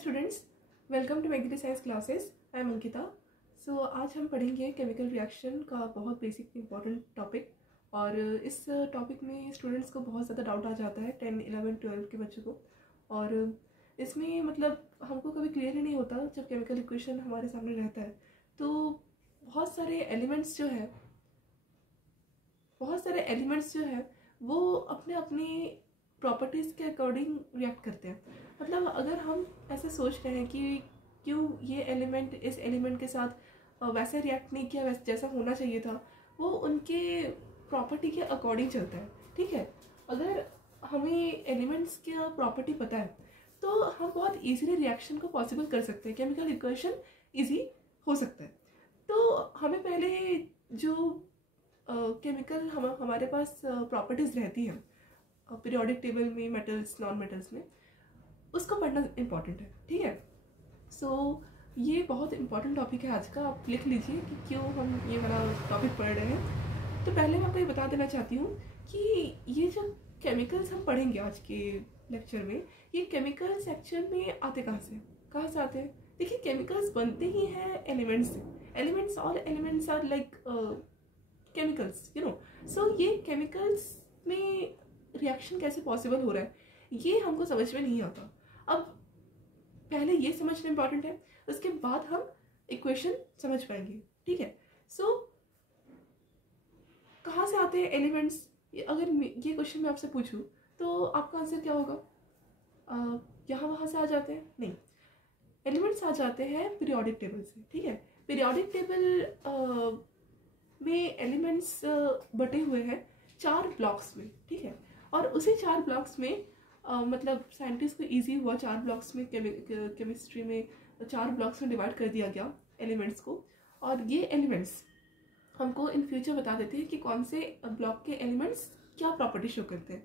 Students, welcome to Magnetic Science Classes. I am Ankita. So आज हम पढ़ेंगे केमिकल रिएक्शन का बहुत बेसिक इंपॉर्टेंट टॉपिक। और इस टॉपिक में स्टूडेंट्स को बहुत ज़्यादा डाउट आ जाता है 10, 11, 12 के बच्चों को। और इसमें मतलब हमको कभी क्लियर ही नहीं होता जब केमिकल इक्वेशन हमारे सामने रहता है तो बहुत सारे एलिमेंट्स जो है वो अपने अपने प्रॉपर्टीज़ के अकॉर्डिंग रिएक्ट करते हैं। मतलब अगर हम ऐसे सोच रहे हैं कि क्यों ये एलिमेंट इस एलिमेंट के साथ वैसे रिएक्ट नहीं किया वैसे जैसा होना चाहिए था, वो उनके प्रॉपर्टी के अकॉर्डिंग चलता है। ठीक है, अगर हमें एलिमेंट्स का प्रॉपर्टी पता है तो हम बहुत इजीली रिएक्शन को पॉसिबल कर सकते हैं, केमिकल इक्वेशन इजी हो सकता है। तो हमें पहले जो केमिकल हमारे पास प्रॉपर्टीज़ रहती हैं पीरियोडिक टेबल में, मेटल्स, नॉन मेटल्स में, उसको पढ़ना इम्पॉर्टेंट है। ठीक है, सो ये बहुत इम्पॉर्टेंट टॉपिक है आज का। आप लिख लीजिए कि क्यों हम ये वाला टॉपिक पढ़ रहे हैं। तो पहले मैं आपको ये बता देना चाहती हूँ कि ये जो केमिकल्स हम पढ़ेंगे आज के लेक्चर में, ये केमिकल्स एक्चुअल में आते कहाँ से आते हैं। देखिए, केमिकल्स बनते ही हैं एलिमेंट्स से। Elements, all elements are like chemicals, you know. So ये केमिकल्स में रिएक्शन कैसे पॉसिबल हो रहा है ये हमको समझ में नहीं आता। अब पहले ये समझना इंपॉर्टेंट है, उसके बाद हम इक्वेशन समझ पाएंगे। ठीक है, सो कहाँ से आते हैं एलिमेंट्स, अगर ये क्वेश्चन मैं आपसे पूछूं तो आपका आंसर क्या होगा? यहाँ वहाँ से आ जाते हैं? नहीं, एलिमेंट्स आ जाते हैं पीरियोडिक टेबल से। ठीक है, पीरियोडिक टेबल में एलिमेंट्स बटे हुए हैं 4 ब्लॉक्स में। ठीक है, और उसी 4 ब्लॉक्स में मतलब साइंटिस्ट को इजी हुआ 4 ब्लॉक्स में, केमिस्ट्री में 4 ब्लॉक्स में डिवाइड कर दिया गया एलिमेंट्स को। और ये एलिमेंट्स हमको इन फ्यूचर बता देते हैं कि कौन से ब्लॉक के एलिमेंट्स क्या प्रॉपर्टी शो करते हैं।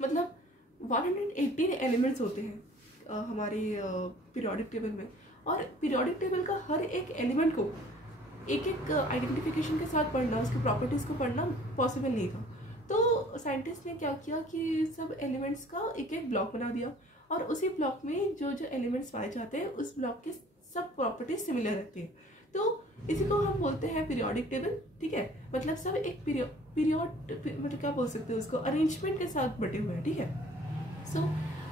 मतलब 118 एलिमेंट्स होते हैं हमारे पीरियोडिक टेबल में, और पीरियोडिक टेबल का हर एक एलिमेंट को एक एक आइडेंटिफिकेशन के साथ पढ़ना, उसकी प्रॉपर्टीज़ को पढ़ना पॉसिबल नहीं था। तो साइंटिस्ट ने क्या किया कि सब एलिमेंट्स का एक एक ब्लॉक बना दिया, और उसी ब्लॉक में जो जो एलिमेंट्स पाए जाते हैं उस ब्लॉक के सब प्रॉपर्टीज सिमिलर रहती है। तो इसी को हम बोलते हैं पीरियोडिक टेबल। ठीक है, मतलब सब एक पीरियड मतलब क्या बोल सकते हैं उसको, अरेंजमेंट के साथ बटे हुए हैं। ठीक है, सो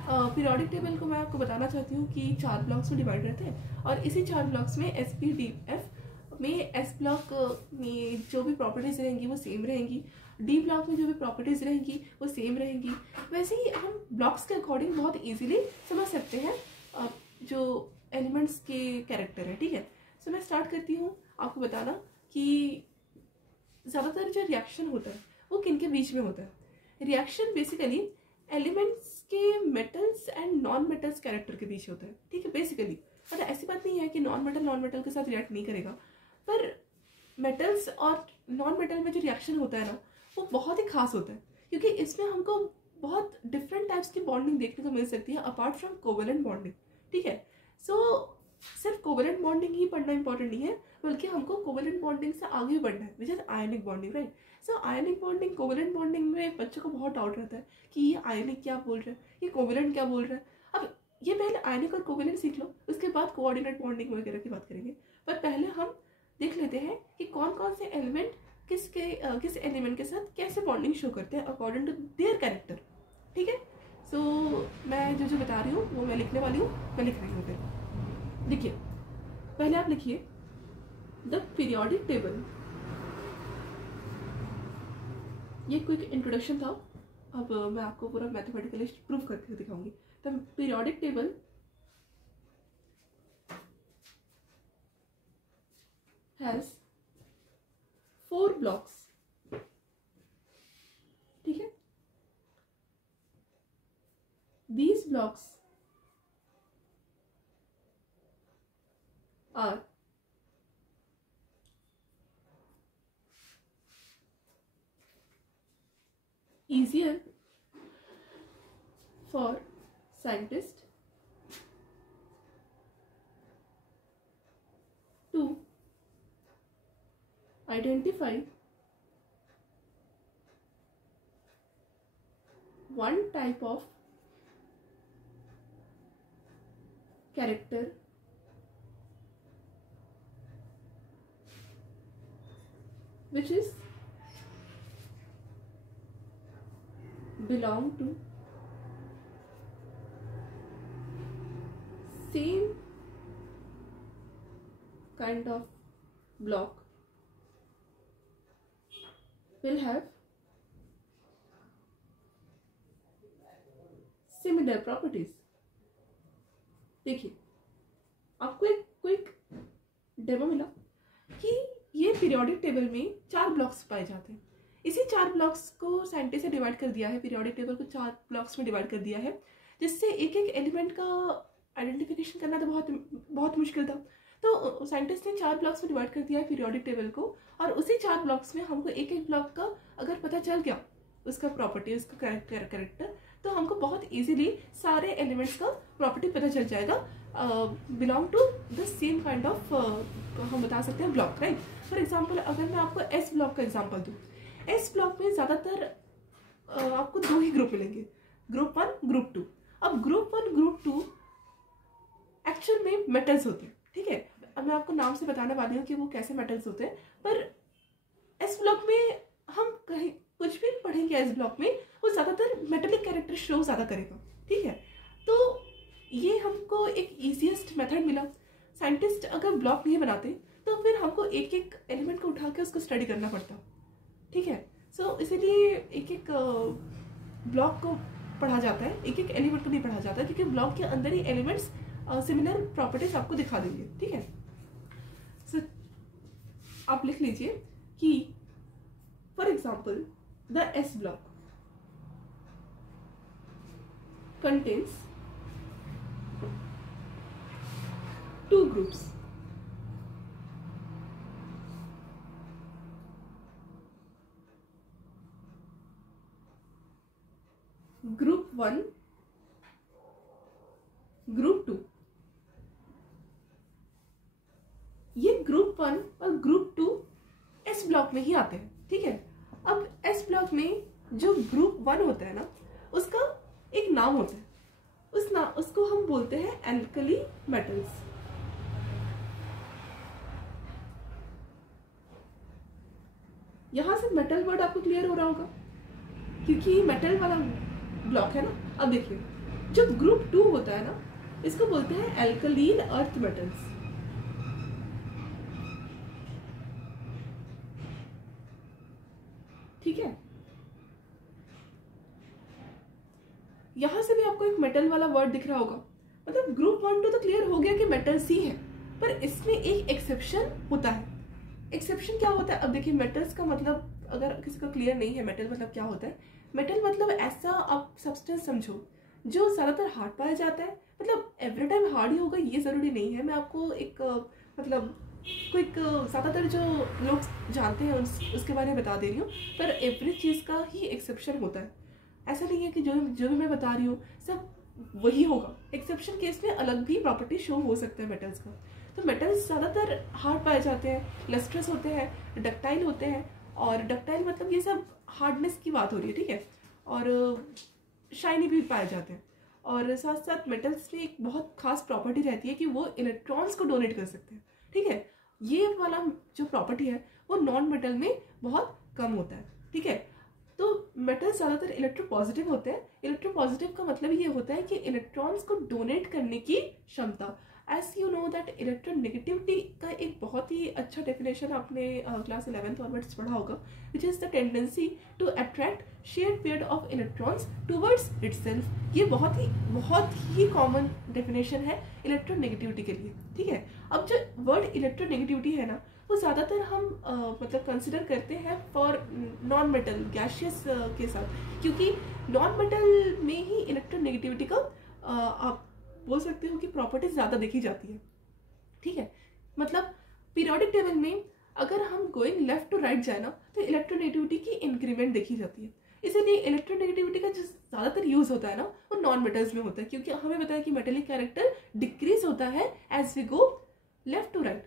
पीरियोडिक टेबल को मैं आपको बताना चाहती हूँ कि 4 ब्लॉक्स में डिवाइड रहते हैं, और इसी 4 ब्लॉक्स में SPDF में एस ब्लॉक में जो भी प्रॉपर्टीज़ रहेंगी वो सेम रहेंगी, डी ब्लॉक में जो भी प्रॉपर्टीज़ रहेंगी वो सेम रहेंगी। वैसे ही हम ब्लॉक्स के अकॉर्डिंग बहुत इजीली समझ सकते हैं जो एलिमेंट्स के कैरेक्टर है। ठीक है, सो मैं स्टार्ट करती हूँ आपको बताना कि ज़्यादातर जो रिएक्शन होता है वो किन के बीच में होता है। रिएक्शन बेसिकली एलिमेंट्स के metals and non metals character के बीच होता है। ठीक है, बेसिकली मतलब ऐसी बात नहीं है कि नॉन मेटल के साथ रिएक्ट नहीं करेगा, पर मेटल्स और नॉन मेटल में जो रिएक्शन होता है ना वो बहुत ही खास होता है, क्योंकि इसमें हमको बहुत डिफरेंट टाइप्स की बॉन्डिंग देखने को मिल सकती है अपार्ट फ्रॉम कोवेलेंट बॉन्डिंग। ठीक है, सो सिर्फ कोवेलेंट बॉन्डिंग ही पढ़ना इंपॉर्टेंट नहीं है, बल्कि हमको कोवेलेंट बॉन्डिंग से आगे भी बढ़ना है, which is ionic bonding. Right, so ionic bonding, covalent bonding में बच्चों को बहुत डाउट रहता है कि ये आयनिक क्या बोल रहा है, ये कोवेलेंट क्या बोल रहा है। अब ये पहले आयनिक और कोवेलेंट सीख लो, उसके बाद कोऑर्डिनेट बॉन्डिंग वगैरह की बात करेंगे। पर पहले हम देख लेते हैं कि कौन कौन से एलिमेंट किस एलिमेंट के साथ कैसे बॉन्डिंग शो करते हैं अकॉर्डिंग टू देयर कैरेक्टर। ठीक है, सो मैं जो बता रही हूँ वो मैं लिखने वाली हूँ, मैं लिख रही हूँ। फिर देखिए, पहले आप लिखिए द पीरियोडिक टेबल। ये क्विक इंट्रोडक्शन था, अब मैं आपको पूरा मैथमेटिकली प्रूव करके दिखाऊंगी। The periodic table has 4 blocks। ठीक है, these blocks are easier for scientists to identify one type of character which is belong to same kind of block will have similar properties. देखिए आपको एक quick demo मिला कि ये periodic table में 4 blocks पाए जाते हैं। इसी 4 ब्लॉक्स को साइंटिस्ट ने डिवाइड कर दिया है, पीरियोडिक टेबल को 4 ब्लॉक्स में डिवाइड कर दिया है, जिससे एक एक एलिमेंट का आइडेंटिफिकेशन करना तो बहुत मुश्किल था। तो साइंटिस्ट ने 4 ब्लॉक्स में डिवाइड कर दिया है पीरियोडिक टेबल को, और उसी 4 ब्लॉक्स में हमको एक एक ब्लॉक का अगर पता चल गया उसका प्रॉपर्टी, उसका कैरेक्टर, तो हमको बहुत इजीली सारे एलिमेंट्स का प्रॉपर्टी पता चल जाएगा belong to the same kind of हम बता सकते हैं ब्लॉक, राइट। फॉर एग्जाम्पल अगर मैं आपको एस ब्लॉक का एग्जाम्पल दूँ, एस ब्लॉक में ज़्यादातर आपको 2 ही ग्रुप मिलेंगे, ग्रुप 1 ग्रुप 2। अब ग्रुप 1 ग्रुप 2 एक्चुअल में मेटल्स होते हैं, ठीक है। अब मैं आपको नाम से बताने वाली हूँ कि वो कैसे मेटल्स होते हैं, पर एस ब्लॉक में हम कहीं कुछ भी पढ़ेंगे एस ब्लॉक में वो ज़्यादातर मेटेलिक कैरेक्टर शो ज़्यादा करेगा, ठीक है। तो ये हमको एक ईजीएस्ट मेथड मिला। साइंटिस्ट अगर ब्लॉक नहीं बनाते तो फिर हमको एक एक एलिमेंट को उठा के उसको स्टडी करना पड़ता, ठीक है। सो इसीलिए एक एक ब्लॉक को पढ़ा जाता है, एक एक एलिमेंट को नहीं पढ़ा जाता, क्योंकि ब्लॉक के अंदर ही एलिमेंट्स सिमिलर प्रॉपर्टीज आपको दिखा देंगे, ठीक है। सो आप लिख लीजिए कि for example the S block contains 2 groups. Group 1, Group 2। ये ग्रुप 1 और ग्रुप 2 एस ब्लॉक में ही आते हैं, ठीक है। अब एस ब्लॉक में जो ग्रुप 1 होता है ना, उसका एक नाम होता है, उसको हम बोलते हैं एल्कली मेटल्स। यहां से मेटल वर्ड आपको क्लियर हो रहा होगा, क्योंकि मेटल वाला ब्लॉक है ना। अब देखिए जो ग्रुप 2 होता है ना, इसको बोलते हैं एल्कलीन अर्थ मेटल्स। ठीक है, यहां से भी आपको एक मेटल वाला वर्ड दिख रहा होगा। मतलब ग्रुप 1 2 तो क्लियर हो गया कि मेटल्स ही है, पर इसमें एक एक्सेप्शन होता है। एक्सेप्शन क्या होता है? अब देखिए मेटल्स का मतलब अगर किसी को क्लियर नहीं है मेटल मतलब क्या होता है, मेटल मतलब ऐसा आप सब्सटेंस समझो जो ज्यादातर हार्ड पाया जाता है। मतलब एवरी टाइम हार्ड ही होगा ये जरूरी नहीं है। मैं आपको एक मतलब क्विक ज्यादातर जो लोग जानते हैं उसके बारे में बता दे रही हूँ, पर एवरी चीज का ही एक्सेप्शन होता है। ऐसा नहीं है कि जो भी मैं बता रही हूँ सब वही होगा। एक्सेप्शन केस में अलग भी प्रॉपर्टी शो हो सकता है मेटल्स का। तो मेटल्स ज़्यादातर हार्ड पाए जाते हैं, लस्ट्रस होते हैं, डक्टाइल होते हैं। और डक्टाइल मतलब ये सब हार्डनेस की बात हो रही है, ठीक है। और शाइनी भी पाए जाते हैं। और साथ साथ मेटल्स में एक बहुत खास प्रॉपर्टी रहती है कि वो इलेक्ट्रॉन्स को डोनेट कर सकते हैं, ठीक है। ये वाला जो प्रॉपर्टी है वो नॉन मेटल में बहुत कम होता है, ठीक है। तो मेटल्स ज़्यादातर इलेक्ट्रोपॉजिटिव होते हैं। इलेक्ट्रोपॉजिटिव का मतलब ये होता है कि इलेक्ट्रॉन्स को डोनेट करने की क्षमता। As you know that electronegativity का एक बहुत ही अच्छा डेफिनेशन आपने क्लास 11th ऑनवर्ड्स पढ़ा होगा, which is the tendency to attract shared pair of electrons towards itself. ये बहुत ही कॉमन डेफिनेशन है इलेक्ट्रोनेगेटिविटी के लिए, ठीक है। अब जो वर्ड इलेक्ट्रोनेगेटिविटी है ना, वो ज़्यादातर हम मतलब कंसिडर करते हैं फॉर नॉन मेटल गैशियस के साथ, क्योंकि नॉन मेटल में ही इलेक्ट्रोनेगेटिविटी का आप बोल सकते हो कि प्रॉपर्टी ज़्यादा देखी जाती है, ठीक है। मतलब पीरियोडिक टेबल में अगर हम गोइंग लेफ्ट टू राइट जाए ना, तो इलेक्ट्रोनेगेटिविटी की इंक्रीमेंट देखी जाती है। इसीलिए इलेक्ट्रोनेगेटिविटी का जो ज़्यादातर यूज होता है ना, वो नॉन मेटल्स में होता है, क्योंकि हमें पता है कि मेटेलिक कैरेक्टर डिक्रीज होता है as we go left to right,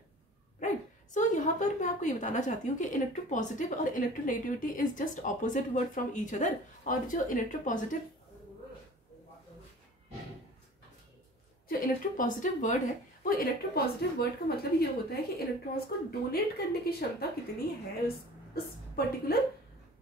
right. So यहाँ पर मैं आपको ये बताना चाहती हूँ कि इलेक्ट्रोपॉजिटिव और electronegativity is just opposite word from each other. और जो इलेक्ट्रोपॉजिटिव जो इलेक्ट्रोपॉजिटिव वर्ड है, वो इलेक्ट्रोपॉजिटिव वर्ड का मतलब ये होता है कि इलेक्ट्रॉन्स को डोनेट करने की क्षमता कितनी है उस पर्टिकुलर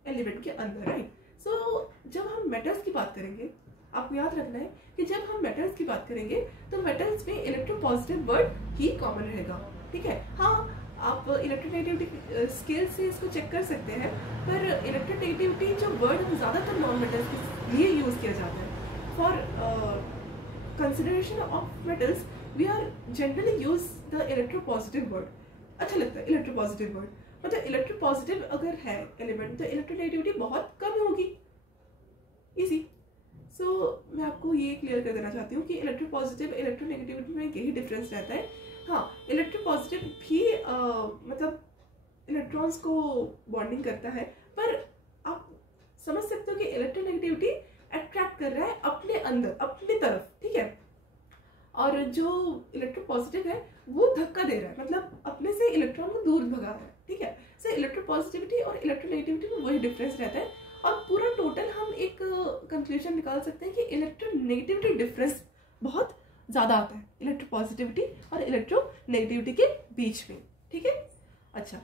एलिमेंट के अंदर, राइट। सो जब हम मेटल्स की बात करेंगे, आपको याद रखना है कि जब हम मेटल्स की बात करेंगे तो मेटल्स में इलेक्ट्रोपॉजिटिव वर्ड ही कॉमन रहेगा, ठीक है। हाँ, आप इलेक्ट्रोनेगेटिविटी स्केल से इसको चेक कर सकते हैं, पर इलेक्ट्रोनेगेटिविटी जो वर्ड है वो ज़्यादातर नॉन मेटल्स के लिए यूज़ किया जाता है। For consideration of metals we are generally use the electropositive word. अच्छा लगता है इलेक्ट्रोपॉजिटिव वर्ड, मतलब इलेक्ट्रोपॉजिटिव अगर है एलिमेंट तो इलेक्ट्रोनेगेटिविटी बहुत कम होगी, इजी। सो मैं आपको ये क्लियर कर देना चाहती हूँ कि इलेक्ट्रोपॉजिटिव इलेक्ट्रोनेगेटिविटी में यही डिफरेंस रहता है। हाँ, इलेक्ट्रोपॉजिटिव भी मतलब इलेक्ट्रॉन्स को बॉन्डिंग करता है, पर आप समझ सकते हो कि इलेक्ट्रोनेगेटिविटी अट्रैक्ट कर रहा है अपने अंदर, अपनी तरफ, ठीक है। और जो इलेक्ट्रोपॉजिटिव है वो धक्का दे रहा है, मतलब अपने से इलेक्ट्रॉन को दूर भगा रहा है, ठीक है। सो इलेक्ट्रोपॉजिटिविटी और इलेक्ट्रोनेगेटिविटी में वही डिफरेंस रहता है, और पूरा टोटल हम एक कंक्लूजन निकाल सकते हैं कि इलेक्ट्रोनेगेटिविटी डिफरेंस बहुत ज़्यादा आता है इलेक्ट्रोपॉजिटिविटी और इलेक्ट्रोनेगेटिविटी के बीच में, ठीक है। अच्छा,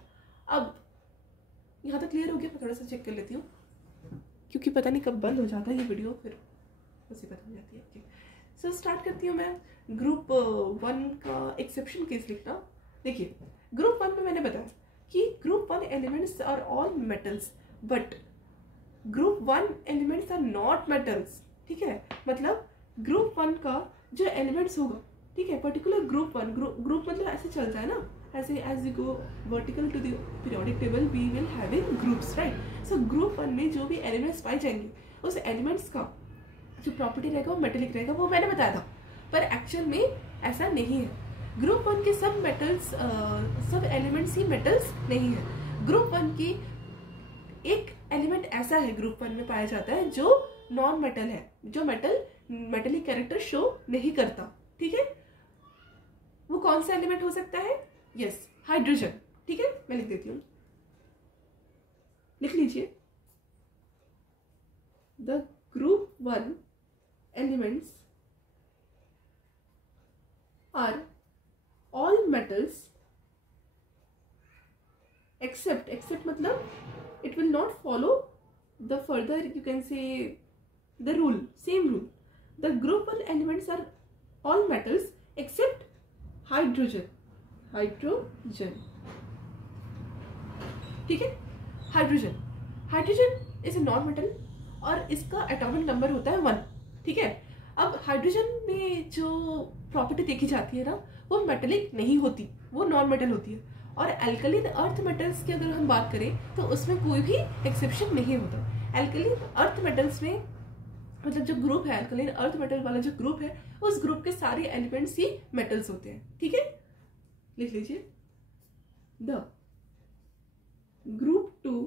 अब यहाँ तक क्लियर हो गया। मैं थोड़ा सा चेक कर लेती हूँ क्योंकि पता नहीं कब बंद हो जाता है ये वीडियो, फिर मुसीबत हो जाती है। सो स्टार्ट करती हूँ मैं ग्रुप 1 का एक्सेप्शन केस लिखना। देखिए, ग्रुप 1 में मैंने बताया कि group 1 elements are all metals, but group 1 elements are not metals, ठीक है। मतलब ग्रुप 1 का जो एलिमेंट्स होगा, ठीक है, पर्टिकुलर ग्रुप 1, ग्रुप मतलब ऐसे चलता है ना, ऐसे as you go vertical to the periodic table we will having groups, right. So group 1 में जो भी एलिमेंट्स पाए जाएंगे उस एलिमेंट्स का जो प्रॉपर्टी रहेगा वो मेटेलिक रहेगा, वो मैंने बताया था, पर एक्चुअल में ऐसा नहीं है। ग्रुप 1 के सब मेटल्स सब एलिमेंट्स ही मेटल्स नहीं है। ग्रुप 1 की एक एलिमेंट ऐसा है ग्रुप 1 में पाया जाता है जो नॉन मेटल है, जो मेटेलिक कैरेक्टर शो नहीं करता, ठीक है। वो कौन सा एलिमेंट हो सकता है? यस, हाइड्रोजन, ठीक है। मैं लिख देती हूँ, लिख लीजिए। The group 1 elements are all metals except मतलब it will not follow the further, you can say, the rule, same rule. The group 1 elements are all metals except hydrogen, ठीक है। Hydrogen is a non metal और इसका atomic number होता है 1, ठीक है। अब हाइड्रोजन में जो प्रॉपर्टी देखी जाती है ना, वो मेटेलिक नहीं होती, वो नॉन मेटल होती है। और एल्कलीन अर्थ मेटल्स की अगर हम बात करें तो उसमें कोई भी एक्सेप्शन नहीं होता। एल्कलीन अर्थ मेटल्स में मतलब जो ग्रुप है, एल्कलीन अर्थ मेटल वाला जो ग्रुप है, उस ग्रुप के सारे एलिमेंट्स ही मेटल्स होते हैं, ठीक है। लिख लीजिए, द ग्रुप 2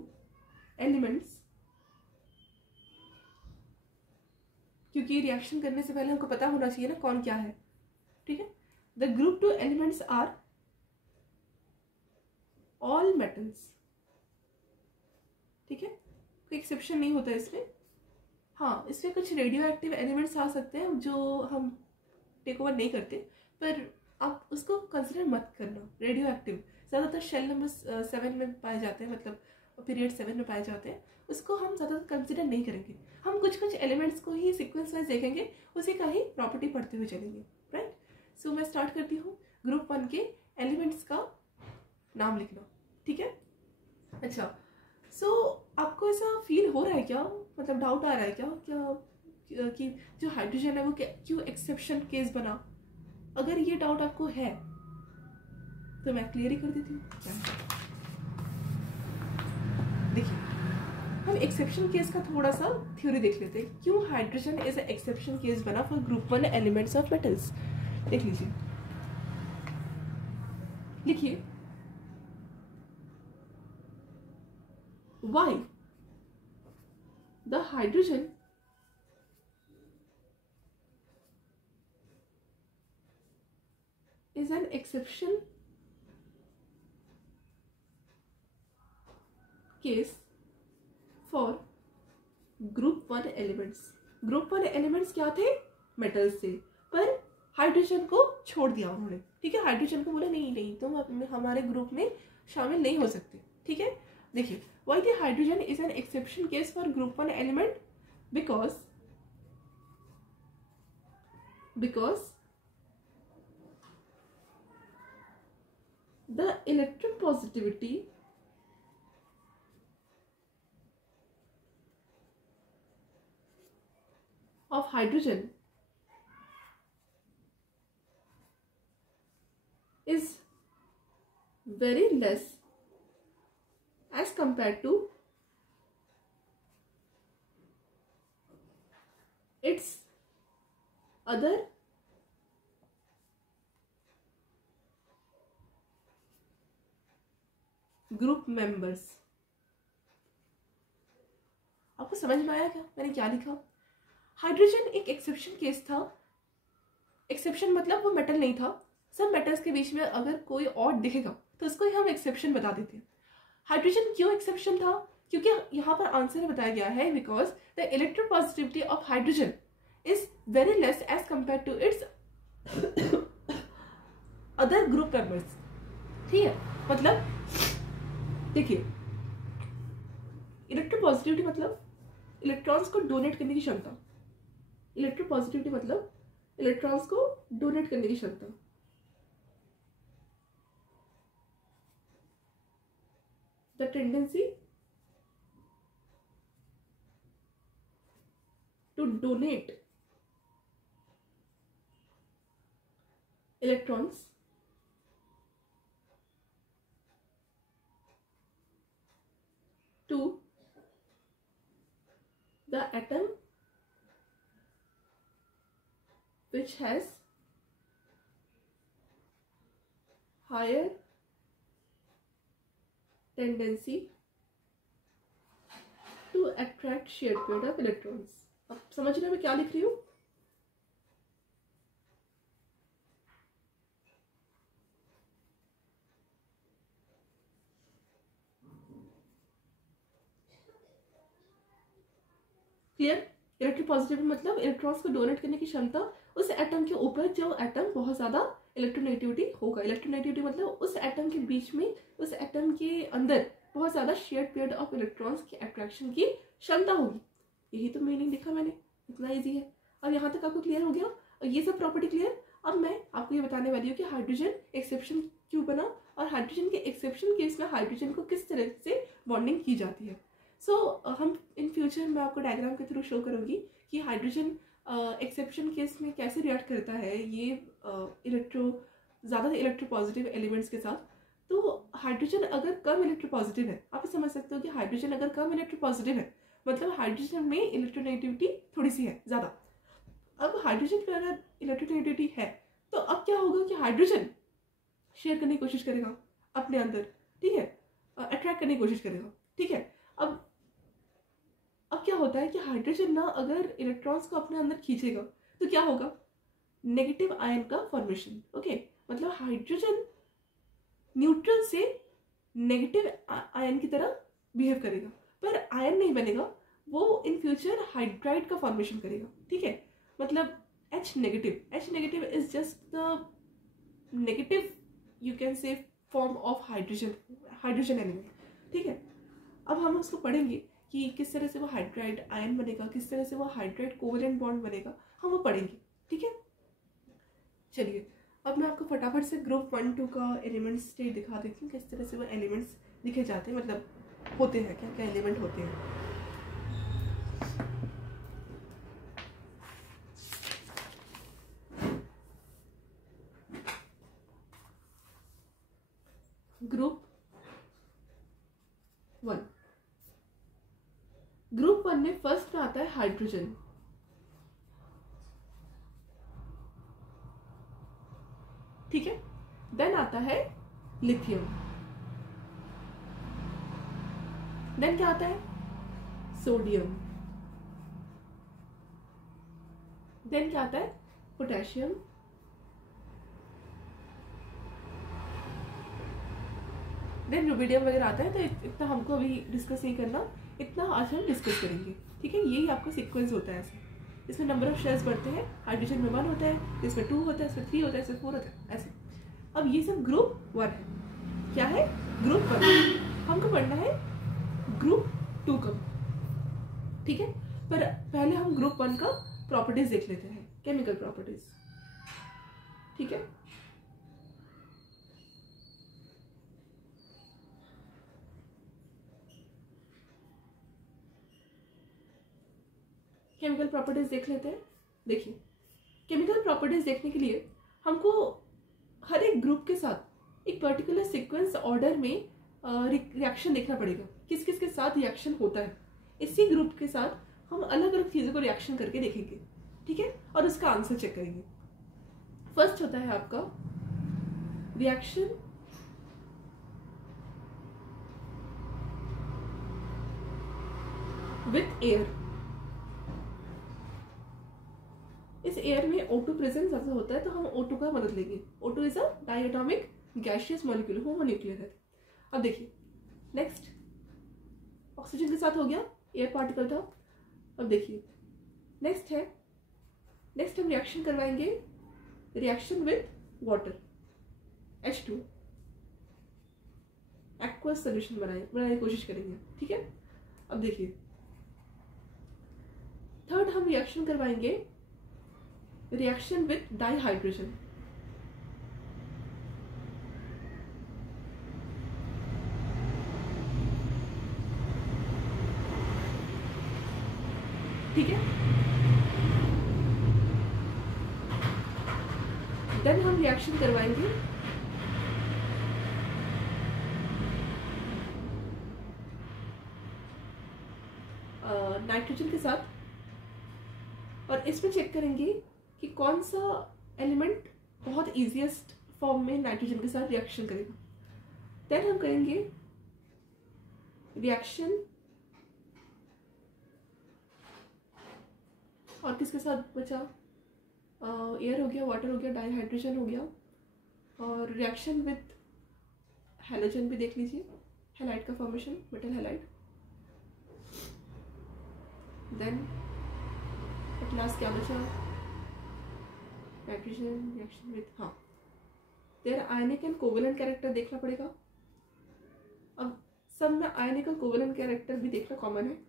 एलिमेंट्स, क्योंकि रिएक्शन करने से पहले हमको पता होना चाहिए ना कौन क्या है, ठीक है। The group 2 elements are all metals, ठीक है, कोई एक्सेप्शन नहीं होता इसमें। हाँ, इसमें कुछ रेडियो एक्टिव एलिमेंट्स आ सकते हैं जो हम टेक ओवर नहीं करते, पर आप उसको कंसिडर मत करना। रेडियो एक्टिव ज़्यादातर शेल नंबर 7 में पाए जाते हैं, मतलब पीरियड 7 में पाए जाते हैं, उसको हम ज़्यादातर कंसिडर नहीं करेंगे। हम कुछ एलिमेंट्स को ही सीक्वेंस वाइज देखेंगे, उसी का ही प्रॉपर्टी पढ़ते हुए चलेंगे, राइट। सो मैं स्टार्ट करती हूँ ग्रुप 1 के एलिमेंट्स का नाम लिखना, ठीक है। अच्छा, सो आपको ऐसा फील हो रहा है क्या, मतलब डाउट आ रहा है क्या कि जो हाइड्रोजन है वो क्यों एक्सेप्शन केस बना? अगर ये डाउट आपको है तो मैं क्लियर ही कर देती हूँ। देखिए, हम एक्सेप्शन केस का थोड़ा सा थ्योरी देख लेते हैं, क्यों हाइड्रोजन इज एक्सेप्शन केस बना for group 1 elements of metals. देख लीजिए, लिखिए, why the hydrogen is an exception case for group 1 elements. group 1 elements क्या थे? मेटल्स थे, पर हाइड्रोजन को छोड़ दिया उन्होंने, ठीक है। हाइड्रोजन को बोला नहीं नहीं तुम हमारे ग्रुप में शामिल नहीं हो सकते, ठीक है। देखिए why the hydrogen is an exception case for group 1 element, because the electropositivity of hydrogen is very less as compared to its other group members. आपको समझ में आया क्या मैंने क्या लिखा? हाइड्रोजन एक एक्सेप्शन केस था। एक्सेप्शन मतलब वो मेटल नहीं था। सब मेटल्स के बीच में अगर कोई और दिखेगा तो उसको ही हम एक्सेप्शन बता देते हैं। हाइड्रोजन क्यों एक्सेप्शन था? क्योंकि यहाँ पर आंसर में बताया गया है because the electropositivity of hydrogen is very less as compare to its other group members. ठीक है, मतलब देखिए इलेक्ट्रोपॉजिटिविटी मतलब इलेक्ट्रॉन्स को डोनेट करने की क्षमता। इलेक्ट्रोपॉजिटिविटी मतलब इलेक्ट्रॉन्स को डोनेट करने की क्षमता। The tendency to donate electrons to the atom which has higher tendency to attract shared pair of electrons। अब समझ रहे हो मैं क्या लिख रही हूँ? क्लियर? इलेक्ट्रोपॉजिटिविटी मतलब इलेक्ट्रॉन्स को डोनेट करने की क्षमता उस एटम के ऊपर जो एटम बहुत ज्यादा इलेक्ट्रोनेगेटिविटी होगा। इलेक्ट्रोनेगेटिविटी मतलब उस एटम के बीच में, उस एटम के अंदर बहुत ज्यादा शेयर्ड पेयर ऑफ इलेक्ट्रॉन्स की अट्रैक्शन की क्षमता होगी। यही तो मीनिंग लिखा मैंने, इतना ईजी है। अब यहाँ तक आपको क्लियर हो गया और ये सब प्रॉपर्टी क्लियर। अब मैं आपको ये बताने वाली हूँ कि हाइड्रोजन एक्सेप्शन क्यों बना और हाइड्रोजन के एक्सेप्शन केस में हाइड्रोजन को किस तरह से बॉन्डिंग की जाती है। हम इन फ्यूचर मैं आपको डायग्राम के थ्रू शो करूँगी कि हाइड्रोजन एक्सेप्शन केस में कैसे रिएक्ट करता है ये ज़्यादा इलेक्ट्रोपॉजिटिव एलिमेंट्स के साथ। तो हाइड्रोजन अगर कम इलेक्ट्रोपॉजिटिव है, आप समझ सकते हो कि हाइड्रोजन अगर कम इलेक्ट्रोपॉजिटिव है मतलब हाइड्रोजन में इलेक्ट्रोनेगेटिविटी थोड़ी सी है ज़्यादा। अब हाइड्रोजन में अगर इलेक्ट्रोनेगेटिविटी है तो अब क्या होगा कि हाइड्रोजन शेयर करने की कोशिश करेगा अपने अंदर, ठीक है, अट्रैक्ट करने की कोशिश करेगा, ठीक है। अब क्या होता है कि हाइड्रोजन ना अगर इलेक्ट्रॉन्स को अपने अंदर खींचेगा तो क्या होगा? नेगेटिव आयन का फॉर्मेशन। ओके, मतलब हाइड्रोजन न्यूट्रल से नेगेटिव आयन की तरह बिहेव करेगा, पर आयन नहीं बनेगा, वो इन फ्यूचर हाइड्राइड का फॉर्मेशन करेगा, ठीक है। मतलब H negative is just the negative you can say form of hydrogen element, ठीक है। अब हम उसको पढ़ेंगे कि किस तरह से वो हाइड्राइड आयन बनेगा, किस तरह से वो हाइड्राइड कोवेलेंट बॉन्ड बनेगा, हम वो पढ़ेंगे, ठीक है। चलिए अब मैं आपको फटाफट से ग्रुप 1-2 का एलिमेंट स्टेट दिखा देती हूँ, किस तरह से वो एलिमेंट्स दिखे जाते हैं, मतलब होते हैं, क्या क्या एलिमेंट होते हैं। ग्रुप 1 में फर्स्ट में आता है हाइड्रोजन, ठीक है। देन आता है लिथियम, देन क्या आता है? सोडियम, देन क्या आता है? पोटेशियम, देन रुबिडियम वगैरह आता है। तो इतना हमको अभी डिस्कस नहीं करना, इतना आज हम डिस्कस करेंगे, ठीक है। यही आपका सीक्वेंस होता है ऐसे, इसमें नंबर ऑफ शेयर्स बढ़ते हैं, हाइड्रोजन में 1 होता है, इसमें 2 होता है, इसमें 3 होता है, इसमें 4 होता है, ऐसे। अब ये सब ग्रुप 1 है। क्या है? ग्रुप 1। हमको पढ़ना है ग्रुप 2 का, ठीक है। पर पहले हम ग्रुप 1 का प्रॉपर्टीज देख लेते हैं, केमिकल प्रॉपर्टीज, ठीक है। केमिकल प्रॉपर्टीज देख लेते हैं। देखिए, केमिकल प्रॉपर्टीज देखने के लिए हमको हर एक ग्रुप के साथ एक पर्टिकुलर सीक्वेंस ऑर्डर में रिएक्शन देखना पड़ेगा, किस किस के साथ रिएक्शन होता है। इसी ग्रुप के साथ हम अलग अलग चीज़ों को रिएक्शन करके देखेंगे, ठीक है, और उसका आंसर चेक करेंगे। फर्स्ट होता है आपका रिएक्शन विथ एयर। इस एयर में O2 प्रेजेंस अगर होता है तो हम O2 का मदद लेंगे। O2 is a diatomic gaseous molecule, homonuclear है। अब देखिए, नेक्स्ट ऑक्सीजन के साथ हो गया, एयर पार्टिकल था। अब देखिए नेक्स्ट हम रिएक्शन करवाएंगे, reaction with water, H2, aqueous solution बनाने की कोशिश करेंगे, ठीक है। अब देखिए थर्ड हम रिएक्शन करवाएंगे, रिएक्शन विथ डाइहाइड्रोजन, ठीक है। देन हम रिएक्शन करवाएंगे नाइट्रोजन के साथ, और इसमें चेक करेंगे कि कौन सा एलिमेंट बहुत इजीएस्ट फॉर्म में नाइट्रोजन के साथ रिएक्शन करेगा। देन हम करेंगे रिएक्शन, और किसके साथ बचा, एयर हो गया, वाटर हो गया, डाइहाइड्रोजन हो गया, और रिएक्शन विथ हैलोजन भी देख लीजिए, हैलाइड का formation, metal halide. Then at last क्या बचा, नाइट्रोजन रिएक्शन विथ, हाँ, their ionic and covalent character देखना पड़ेगा। अब सब में आयनिक और कोवेलेंट कैरेक्टर भी देखना कॉमन है।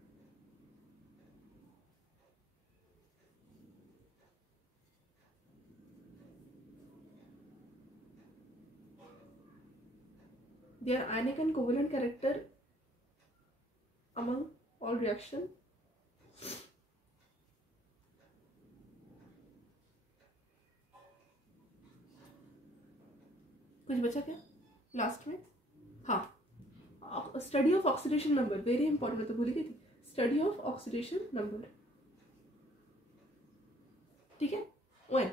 Their ionic and covalent character among all reaction. कुछ बचा क्या लास्ट में? हाँ, study of oxidation number, very important, तो भूल गई थी, स्टडी ऑफ ऑक्सीडेशन नंबर, ठीक है। ON,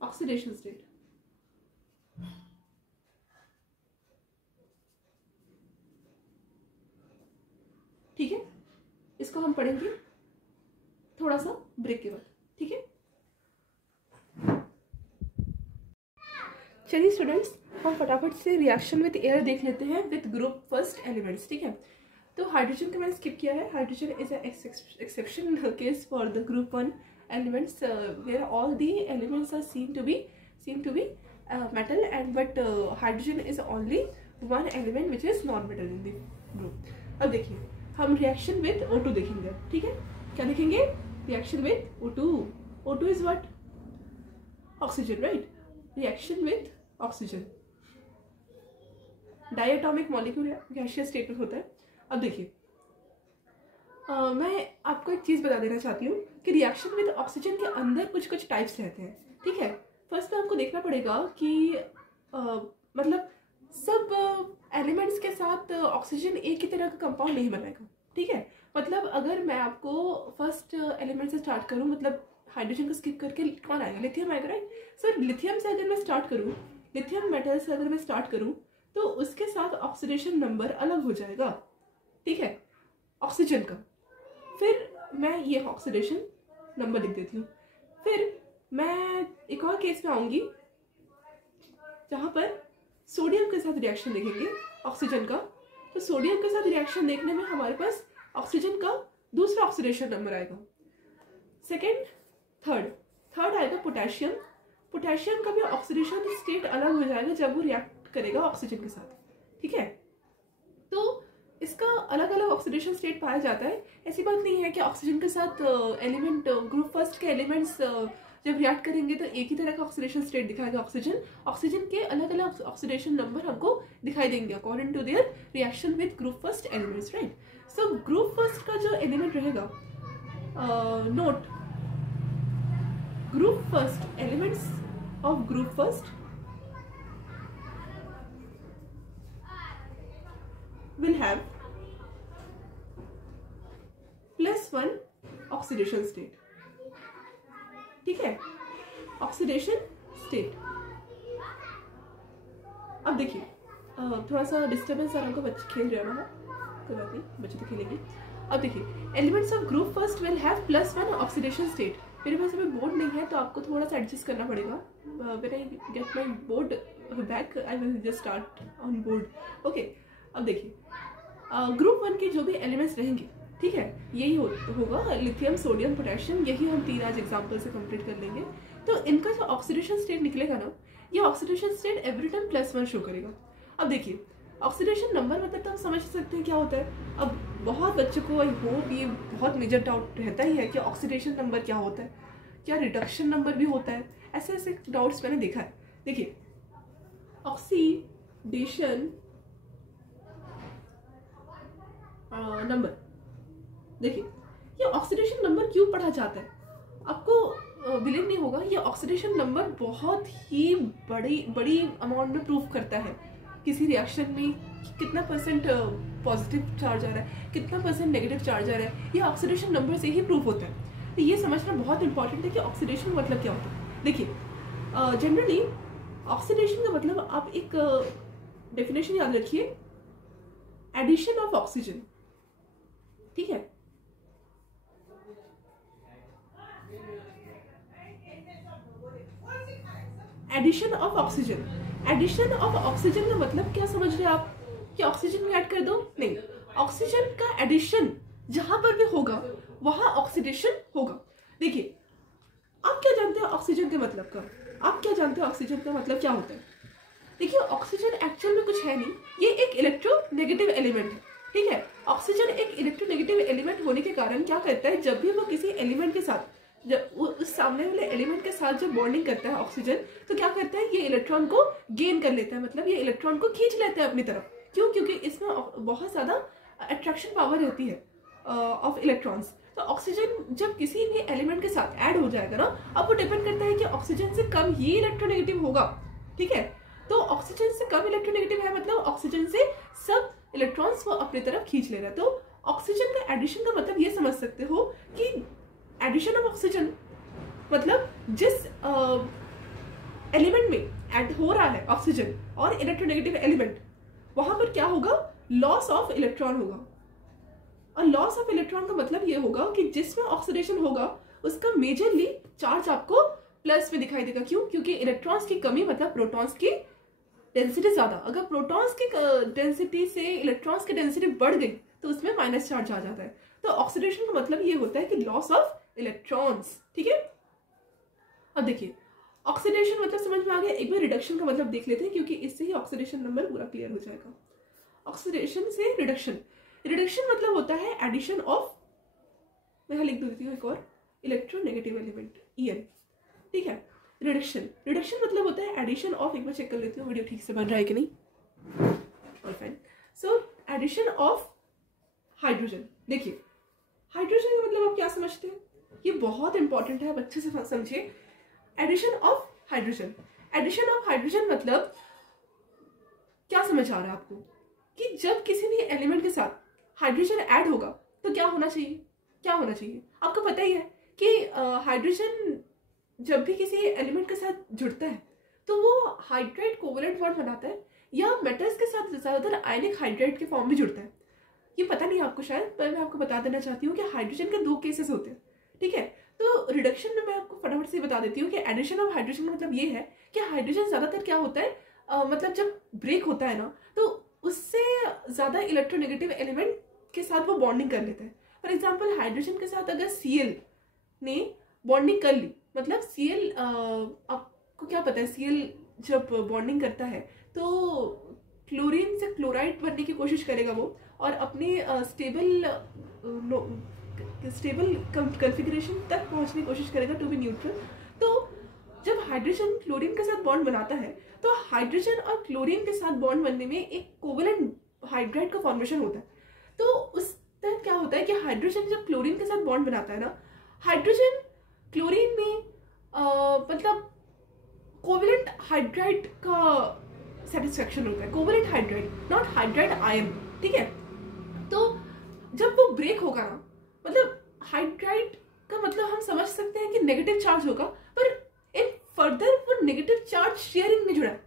ऑक्सीडेशन स्टेट, ठीक है। इसको हम पढ़ेंगे थोड़ा सा ब्रेक के बाद, ठीक है। चलिए स्टूडेंट्स, हम फटाफट से रिएक्शन विद एयर देख लेते हैं विद ग्रुप फर्स्ट एलिमेंट्स, ठीक है। तो हाइड्रोजन का मैंने स्किप किया है। Hydrogen is exceptional case for the group 1 elements where all the elements are seen to be metal, and but hydrogen is only one element which is non-metal in the group. अब देखिए हम reaction with O2 देखेंगे, ठीक है। क्या देखेंगे? Reaction with O2. O2 is what? Oxygen, right. Reaction with oxygen, diatomic molecule है, gaseous state में होता है। अब देखिए मैं आपको एक चीज बता देना चाहती हूँ कि रिएक्शन विद ऑक्सीजन के अंदर कुछ कुछ टाइप्स रहते हैं, ठीक है। फर्स्ट में हमको देखना पड़ेगा कि मतलब सब एलिमेंट्स के साथ ऑक्सीजन एक ही तरह का कंपाउंड नहीं बनाएगा, ठीक है। मतलब अगर मैं आपको फर्स्ट एलिमेंट से स्टार्ट करूं, मतलब हाइड्रोजन को स्किप करके कौन आएगा? लिथियम आएगा, राइट। सर लिथियम से अगर मैं स्टार्ट करूं, लिथियम मेटल से अगर मैं स्टार्ट करूं तो उसके साथ ऑक्सीडेशन नंबर अलग हो जाएगा, ठीक है, ऑक्सीजन का। फिर मैं ये ऑक्सीडेशन नंबर लिख देती हूँ। फिर मैं एक और केस में आऊंगी जहां पर सोडियम के साथ रिएक्शन देखेंगे ऑक्सीजन का। तो सोडियम के साथ रिएक्शन देखने में हमारे पास ऑक्सीजन का दूसरा ऑक्सीडेशन नंबर आएगा। सेकेंड, थर्ड आएगा पोटेशियम। पोटेशियम का भी ऑक्सीडेशन स्टेट अलग हो जाएगा जब वो रिएक्ट करेगा ऑक्सीजन के साथ, ठीक है। तो इसका अलग अलग ऑक्सीडेशन स्टेट पाया जाता है। ऐसी बात नहीं है कि ऑक्सीजन के साथ एलिमेंट ग्रुप फर्स्ट के एलिमेंट्स जब रिएक्ट करेंगे तो एक ही तरह का ऑक्सीडेशन स्टेट दिखाएगा ऑक्सीजन के अलग अलग ऑक्सीडेशन नंबर हमको दिखाई देंगे according to their reaction with group first elements, right. So group first का जो एलिमेंट रहेगा, note, group first elements of group first will have +1 oxidation state, ठीक है, ऑक्सीडेशन स्टेट। अब देखिए थोड़ा सा डिस्टर्बेंस आ रहा होगा, बच्चे खेल रहे हैं, कोई बात नहीं, बच्चे तो खेलेंगे। अब देखिए elements of group first will have +1 oxidation state. मेरे पास अभी बोर्ड नहीं है तो आपको थोड़ा सा एडजस्ट करना पड़ेगा। When I get my board back I will just start on board, okay. अब देखिए ग्रुप 1 के जो भी एलिमेंट्स रहेंगे, ठीक है, यही होगा लिथियम, सोडियम, पोटेशियम, यही हम 3 आज एग्जाम्पल से कंप्लीट कर लेंगे। तो इनका जो ऑक्सीडेशन स्टेट निकलेगा ना, ये oxidation state every time +1 show करेगा। अब देखिए ऑक्सीडेशन नंबर मतलब तो हम समझ सकते हैं क्या होता है। अब बहुत बच्चों को आई होप ये बहुत मेजर डाउट रहता ही है कि ऑक्सीडेशन नंबर क्या होता है, क्या रिडक्शन नंबर भी होता है, ऐसे ऐसे डाउट्स मैंने देखा है। देखिए ऑक्सीडेशन नंबर, देखिए ये ऑक्सीडेशन नंबर क्यों पढ़ा जाता है, आपको बिलीव नहीं होगा, ये ऑक्सीडेशन नंबर बहुत ही बड़ी अमाउंट में प्रूफ करता है किसी रिएक्शन में कितना % पॉजिटिव चार्ज आ रहा है, कितना % नेगेटिव चार्ज आ रहा है, ये ऑक्सीडेशन नंबर से ही प्रूफ होता है। तो ये समझना बहुत इंपॉर्टेंट है कि ऑक्सीडेशन मतलब क्या होता है। देखिए जनरली ऑक्सीडेशन का मतलब आप एक डेफिनेशन याद रखिए, एडिशन ऑफ ऑक्सीजन, ठीक है। Addition of oxygen, addition of oxygen का मतलब क्या समझ रहे हैं आप कि ऑक्सीजन में ऐड कर दो, नहीं, ऑक्सीजन का एडिशन जहां पर भी होगा वहां ऑक्सीडेशन होगा। देखिए आप क्या जानते हैं ऑक्सीजन के मतलब का, आप क्या जानते हैं ऑक्सीजन का मतलब क्या होता है। देखिए ऑक्सीजन एक्चुअल में कुछ है नहीं, ये एक इलेक्ट्रोनेगेटिव एलिमेंट है, ठीक है। ऑक्सीजन एक इलेक्ट्रोनेगेटिव एलिमेंट होने के कारण क्या करता है, जब भी वो किसी एलिमेंट के साथ, जब वो उस सामने वाले एलिमेंट के साथ जब बॉन्डिंग करता है ऑक्सीजन, तो क्या करता है, ये इलेक्ट्रॉन को गेन कर लेता है, मतलब ये इलेक्ट्रॉन को खींच लेता है अपनी तरफ। क्यों? क्योंकि इसमें बहुत ज्यादा अट्रैक्शन पावर रहती है ऑफ इलेक्ट्रॉन्स। तो ऑक्सीजन जब किसी भी एलिमेंट के साथ ऐड हो जाएगा ना, अब वो डिपेंड करता है कि ऑक्सीजन से कम ही इलेक्ट्रोनेगेटिव होगा, ठीक है। तो ऑक्सीजन से कम इलेक्ट्रोनेगेटिव है मतलब ऑक्सीजन से सब इलेक्ट्रॉन्स वो अपनी तरफ खींच ले रहा है। तो ऑक्सीजन का एडिशन का मतलब ये समझ सकते हो कि एडिशन ऑफ ऑक्सीजन मतलब जिस एलिमेंट में ऐड हो रहा है ऑक्सीजन और इलेक्ट्रोनेगेटिव एलिमेंट, वहां पर क्या होगा, लॉस ऑफ इलेक्ट्रॉन होगा। और लॉस ऑफ इलेक्ट्रॉन का मतलब ये होगा कि जिसमें ऑक्सीडेशन होगा उसका मेजरली चार्ज आपको प्लस में दिखाई देगा। क्यों? क्योंकि इलेक्ट्रॉन्स की कमी मतलब प्रोटॉन्स की डेंसिटी ज्यादा। अगर प्रोटॉन्स की डेंसिटी से इलेक्ट्रॉन्स की डेंसिटी बढ़ गई तो उसमें माइनस चार्ज आ जाता है। तो ऑक्सीडेशन का मतलब ये होता है कि लॉस ऑफ इलेक्ट्रॉन्स, ठीक है। अब देखिए ऑक्सीडेशन मतलब समझ में आ गया। एक बार रिडक्शन का मतलब देख लेते हैं क्योंकि इससे ही ऑक्सीडेशन नंबर पूरा क्लियर हो जाएगा। ऑक्सीडेशन से रिडक्शन, रिडक्शन मतलब होता है एडिशन ऑफ, मैं लिख देती हूँ एक और, इलेक्ट्रोनेगेटिव एलिमेंट EN, ठीक है। रिडक्शन, रिडक्शन मतलब होता है एडिशन ऑफ, एक बार चेक कर लेती हूँ वीडियो ठीक से बन रहा है कि नहीं, all fine. So addition of hydrogen. देखिए हाइड्रोजन का मतलब आप क्या समझते हैं, ये बहुत इंपॉर्टेंट है, आप अच्छे से समझिए। Addition of hydrogen, addition of hydrogen मतलब क्या समझ आ रहा है आपको कि जब किसी भी एलिमेंट के साथ हाइड्रोजन ऐड होगा तो क्या होना चाहिए, क्या होना चाहिए। आपको पता ही है कि हाइड्रोजन जब भी किसी एलिमेंट के साथ जुड़ता है तो वो हाइड्राइड कोवलेंट बॉन्ड बनाता है या मेटल्स के साथ ज्यादातर आयनिक हाइड्राइड के फॉर्म में जुड़ता है। ये पता नहीं आपको शायद, पर मैं आपको बता देना चाहती हूँ कि हाइड्रोजन के 2 केसेस होते हैं, ठीक है। तो रिडक्शन में मैं आपको फटाफट से बता देती हूँ कि एडिशन ऑफ हाइड्रोजन का मतलब ये है कि हाइड्रोजन ज्यादातर क्या होता है, मतलब जब ब्रेक होता है ना तो उससे ज्यादा इलेक्ट्रोनेगेटिव एलिमेंट के साथ वो बॉन्डिंग कर लेता है। फॉर एग्जाम्पल हाइड्रोजन के साथ अगर Cl ने बॉन्डिंग कर ली, मतलब Cl, आपको क्या पता है Cl जब बॉन्डिंग करता है तो क्लोरीन से क्लोराइड बनने की कोशिश करेगा वो, और अपने स्टेबल कॉन्फ़िगरेशन तक पहुंचने की कोशिश करेगा टू बी न्यूट्रल। तो जब हाइड्रोजन क्लोरीन के साथ बॉन्ड बनाता है तो हाइड्रोजन और क्लोरीन के साथ बॉन्ड बनने में एक कोवेलेंट हाइड्राइड का फॉर्मेशन होता है। तो उस तरह क्या होता है कि हाइड्रोजन जब क्लोरीन के साथ बॉन्ड बनाता है ना, हाइड्रोजन क्लोरीन में मतलब कोवेलेंट हाइड्राइड का सेटिस्फेक्शन होता है, covalent hydride, not hydride ion, ठीक है। तो जब वो ब्रेक होगा ना, मतलब हाइड्राइड का मतलब हम समझ सकते हैं कि नेगेटिव चार्ज होगा, पर इन फर्दर वो नेगेटिव चार्ज शेयरिंग में जुड़ा है,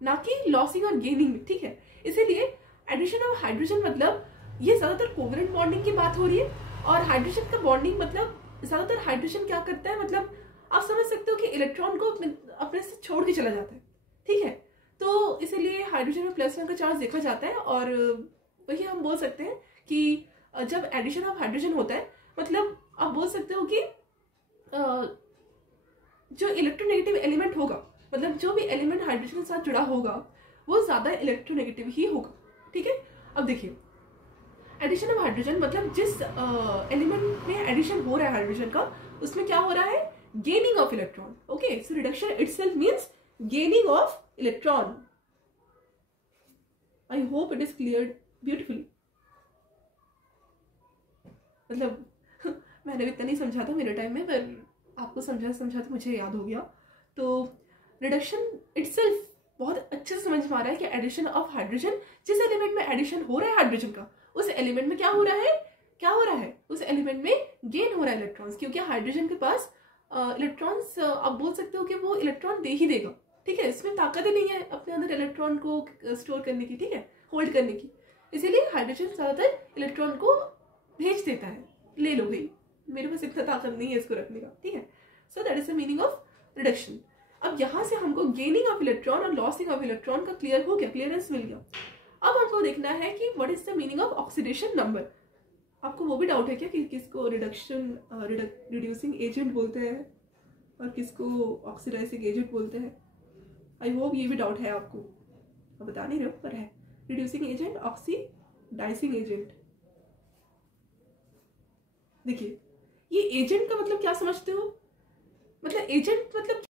ना कि लॉसिंग और गेनिंग में, ठीक है। इसीलिए एडिशन ऑफ हाइड्रोजन मतलब ये ज्यादातर कोवेलेंट बॉन्डिंग की बात हो रही है, और हाइड्रोजन का बॉन्डिंग मतलब ज्यादातर हाइड्रोजन क्या करता है, मतलब आप समझ सकते हो कि इलेक्ट्रॉन को अपने से छोड़ के चला जाता है, ठीक है। तो इसीलिए हाइड्रोजन में +1 का चार्ज देखा जाता है, और वही हम बोल सकते हैं कि जब एडिशन ऑफ हाइड्रोजन होता है, मतलब आप बोल सकते हो कि जो इलेक्ट्रोनेगेटिव एलिमेंट होगा, मतलब जो भी एलिमेंट हाइड्रोजन के साथ जुड़ा होगा वो ज्यादा इलेक्ट्रोनेगेटिव ही होगा, ठीक है। अब देखिए, एडिशन ऑफ हाइड्रोजन मतलब जिस एलिमेंट में एडिशन हो रहा है हाइड्रोजन का, उसमें क्या हो रहा है, gaining of electron. Okay, so reduction itself means gaining of electron. I hope it is clear beautifully. मतलब मैंने भी इतना नहीं समझा था मेरे टाइम में, पर आपको समझा तो मुझे याद हो गया। तो रिडक्शन इटसेल्फ बहुत अच्छे से समझ में आ रहा है कि एडिशन ऑफ हाइड्रोजन, जिस एलिमेंट में एडिशन हो रहा है हाइड्रोजन का, उस एलिमेंट में क्या हो रहा है, उस एलिमेंट में गेन हो रहा है इलेक्ट्रॉन्स, क्योंकि हाइड्रोजन के पास इलेक्ट्रॉन्स, आप बोल सकते हो कि वो इलेक्ट्रॉन दे ही देगा, ठीक है। इसमें ताकत ही नहीं है अपने अंदर इलेक्ट्रॉन को स्टोर करने की, ठीक है, होल्ड करने की। इसीलिए हाइड्रोजन ज्यादातर इलेक्ट्रॉन को भेज देता है, ले लो भाई, मेरे पास इतना ताकत नहीं है इसको रखने का, ठीक है। So that is the meaning of reduction. अब यहाँ से हमको गेनिंग ऑफ इलेक्ट्रॉन और लॉसिंग ऑफ इलेक्ट्रॉन का क्लियर हो गया, क्लियरेंस मिल गया। अब हमको देखना है कि what is the meaning of oxidation number. आपको वो भी डाउट है क्या कि किसको रिड्यूसिंग एजेंट बोलते हैं और किसको ऑक्सीडाइजिंग एजेंट बोलते हैं? आई होप ये भी डाउट है आपको, आप बता नहीं रहे हो, पर है रिड्यूसिंग एजेंट, ऑक्सीडाइजिंग एजेंट। देखिए, ये एजेंट का मतलब क्या समझते हो, मतलब एजेंट मतलब